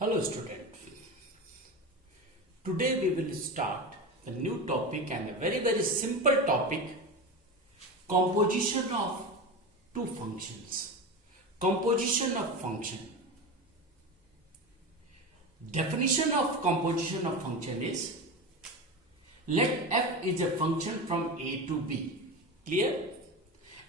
Hello student. Today we will start a new topic and a very simple topic, composition of two functions. Composition of function. Definition of composition of function is, let f is a function from a to b, clear?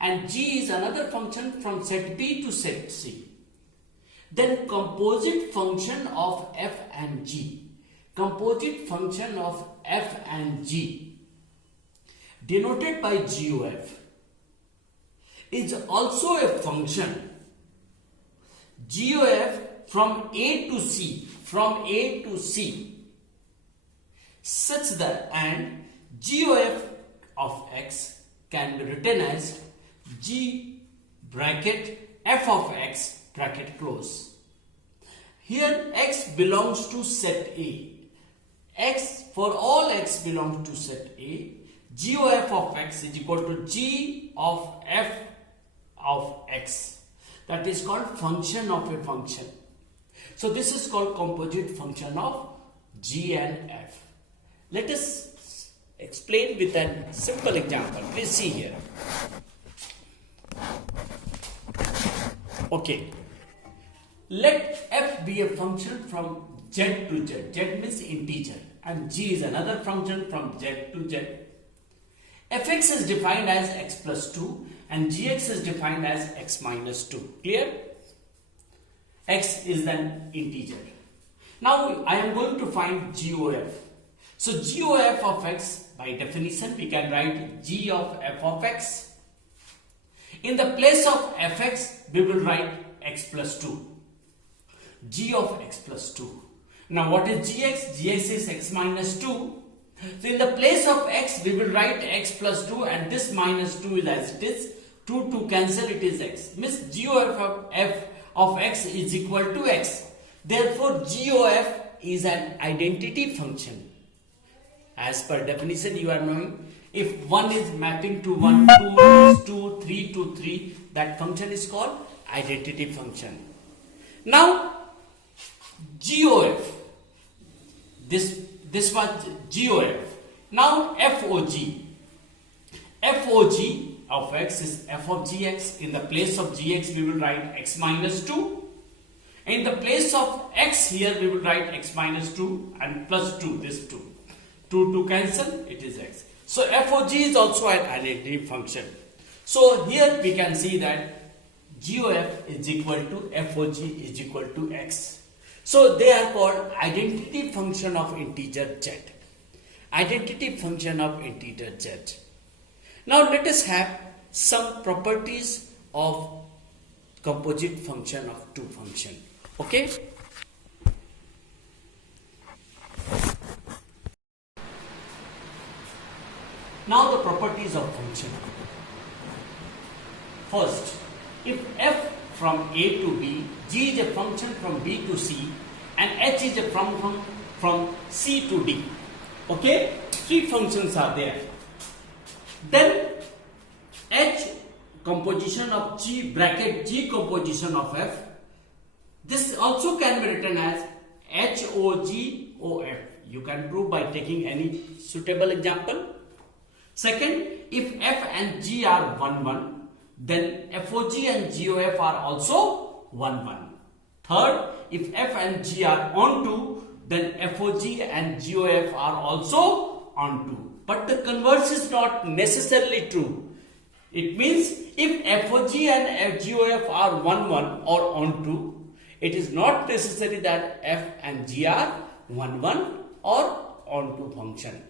And g is another function from set b to set c. Then composite function of f and g. Composite function of f and g, denoted by GOF, is also a function GOF from A to C, such that and GOF of x can be written as G bracket f of x bracket close. Here x belongs to set A. For all x belongs to set A, GOF of x is equal to G of f of x. That is called function of a function. So this is called composite function of G and f. Let us explain with a simple example. Please see here. Okay. Let f be a function from z to z. Z means integer. And g is another function from z to z. Fx is defined as x plus 2 and gx is defined as x minus 2. Clear? X is an integer. Now I am going to find GOF. So GOF of x, by definition we can write G of f of x. In the place of fx we will write x plus 2. G of x plus 2. Now what is gx? Gx is x minus 2. So in the place of x we will write x plus 2 and this minus 2 is as it is. 2 to cancel, it is x. Means GOF of f of x is equal to x. Therefore GOF is an identity function. As per definition you are knowing, if 1 is mapping to 1, 2 is 2, 3 to 3, that function is called identity function. Now GOF, this was GOF. Now FOG of x is f of gx. In the place of gx we will write x minus 2. In the place of x here we will write x minus 2 and plus 2, this 2. 2 to cancel, it is x. So FOG is also an identity function. So here we can see that GOF is equal to FOG is equal to x. So they are called identity function of integer z. Identity function of integer z. Now let us have some properties of composite function of two function. Okay? Now the properties of function. First, if f from A to B, G is a function from B to C, and H is a function from C to D. Okay? Three functions are there. Then H composition of G bracket G composition of f. This also can be written as HOGOF. You can prove by taking any suitable example. Second, if f and g are 1, 1, then FOG and GOF are also 1, 1. Third, if f and g are onto, then FOG and GOF are also onto. But the converse is not necessarily true. It means if FOG and GOF are 1, 1 or onto, it is not necessary that f and g are 1, 1 or onto function.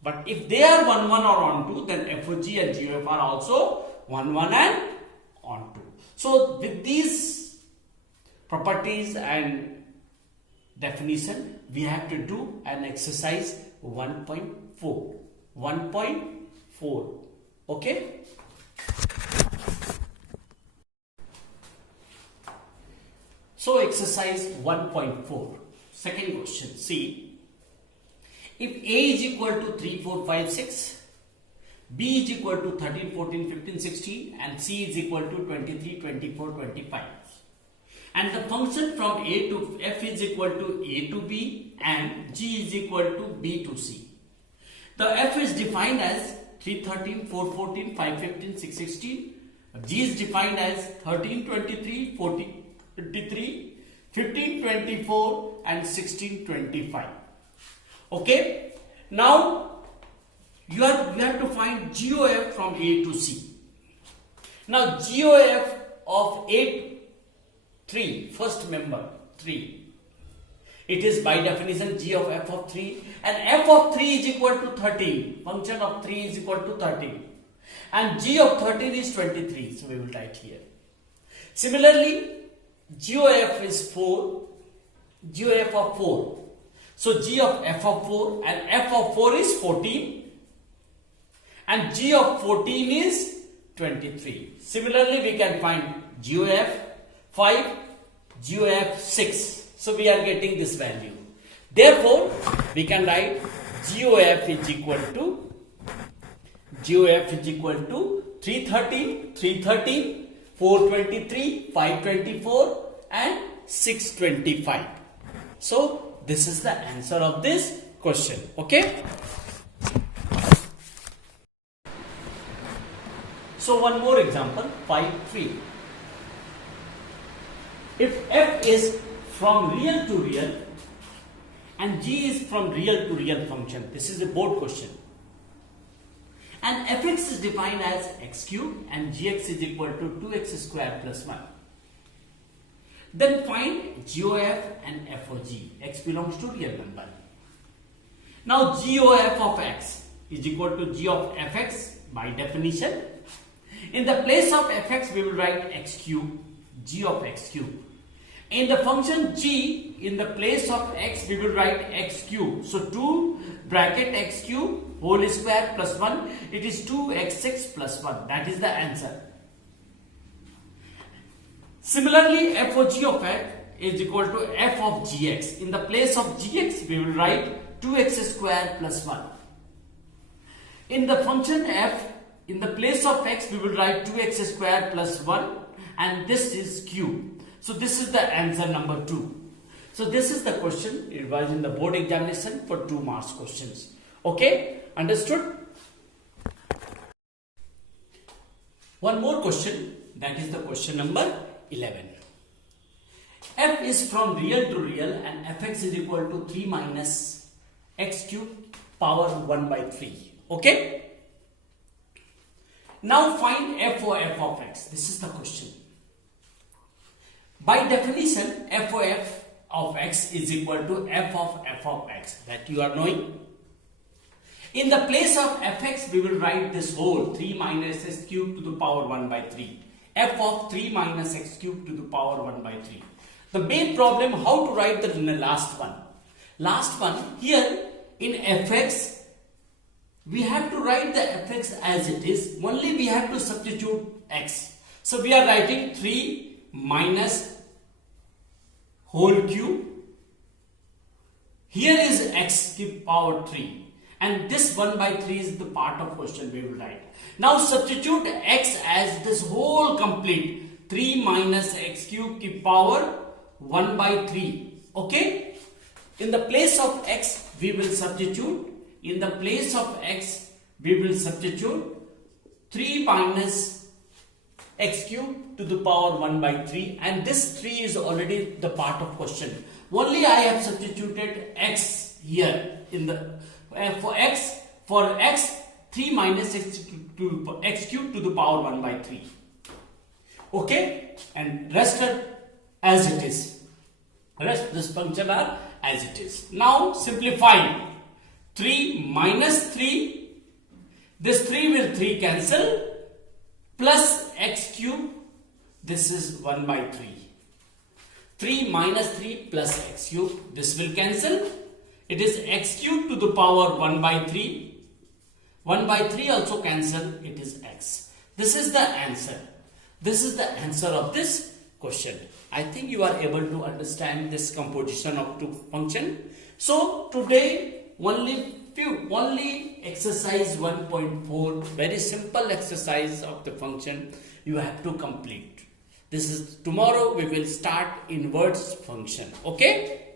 But if they are 1, 1 or onto, then FOG and GOF are also 1, 1 and onto. So with these properties and definition, we have to do an exercise 1.4. 1.4. Okay? So exercise 1.4. Second question. See. If A is equal to 3, 4, 5, 6, B is equal to 13, 14, 15, 16 and C is equal to 23, 24, 25. And the function from A to f is equal to A to B and g is equal to B to C. The f is defined as 313, 414, 515, 616. G is defined as 13, 23, 14, 23, 15, 24 and 16, 25. Okay. Now you have to find GOF from A to C. Now GOF of A 3, first member 3. It is by definition G of f of 3 and f of 3 is equal to 13. Function of 3 is equal to 13 and G of 13 is 23. So we will write here. Similarly, GOF is 4, GOF of 4. So G of f of 4 and f of 4 is 14 and G of 14 is 23. Similarly, we can find GOF 5, GOF 6. So we are getting this value. Therefore, we can write GOF is equal to 313, 313, 423, 524 and 625. So this is the answer of this question. Okay. So one more example, 5.3. If f is from real to real and g is from real to real function, this is a board question, and fx is defined as x cube and gx is equal to 2x square plus 1, then find GOF and f of g. X belongs to real number. Now GOF of x is equal to g of fx by definition. In the place of fx we will write x cube, g of x cube. In the function g, in the place of x we will write x cube. So 2 bracket x cube whole square plus 1, it is 2x6 plus 1. That is the answer. Similarly, f of g of x is equal to f of gx. In the place of gx we will write 2x square plus 1. In the function f, in the place of x we will write 2x square plus 1 and this is cube. So this is the answer number 2. So this is the question. It was in the board examination for 2 marks questions. Okay, understood? One more question, that is the question number 11. F is from real to real and fx is equal to 3 minus x cube power 1 by 3. Okay? Now find f for f of x. This is the question. By definition, f of x is equal to f of x, that you are knowing. In the place of fx, we will write this whole 3 minus x cube to the power 1 by 3. F of 3 minus x cube to the power 1 by 3. The main problem, how to write the last one. Last one, here in fx, we have to write the fx as it is. Only we have to substitute x. So we are writing 3 minus whole cube. Here is x cube power 3 and this 1 by 3 is the part of question we will write. Now substitute x as this whole complete 3 minus x cube power 1 by 3. Okay? In the place of x we will substitute, in the place of x we will substitute 3 minus x cube to the power 1 by 3 and this 3 is already the part of question. Only I have substituted x here in the for x 3 minus x cube to the power 1 by 3. Okay, and rest are as it is. Rest this function are as it is. Now simplify. 3 minus 3, this 3 will 3 cancel, plus x cube, this is 1 by 3. 3 minus 3 plus x cube, this will cancel. It is x cube to the power 1 by 3. 1 by 3 also cancel, it is x. This is the answer. This is the answer of this question. I think you are able to understand this composition of two function. So today only exercise 1.4, very simple exercise of the function you have to complete. This is tomorrow we will start inverse function. Okay.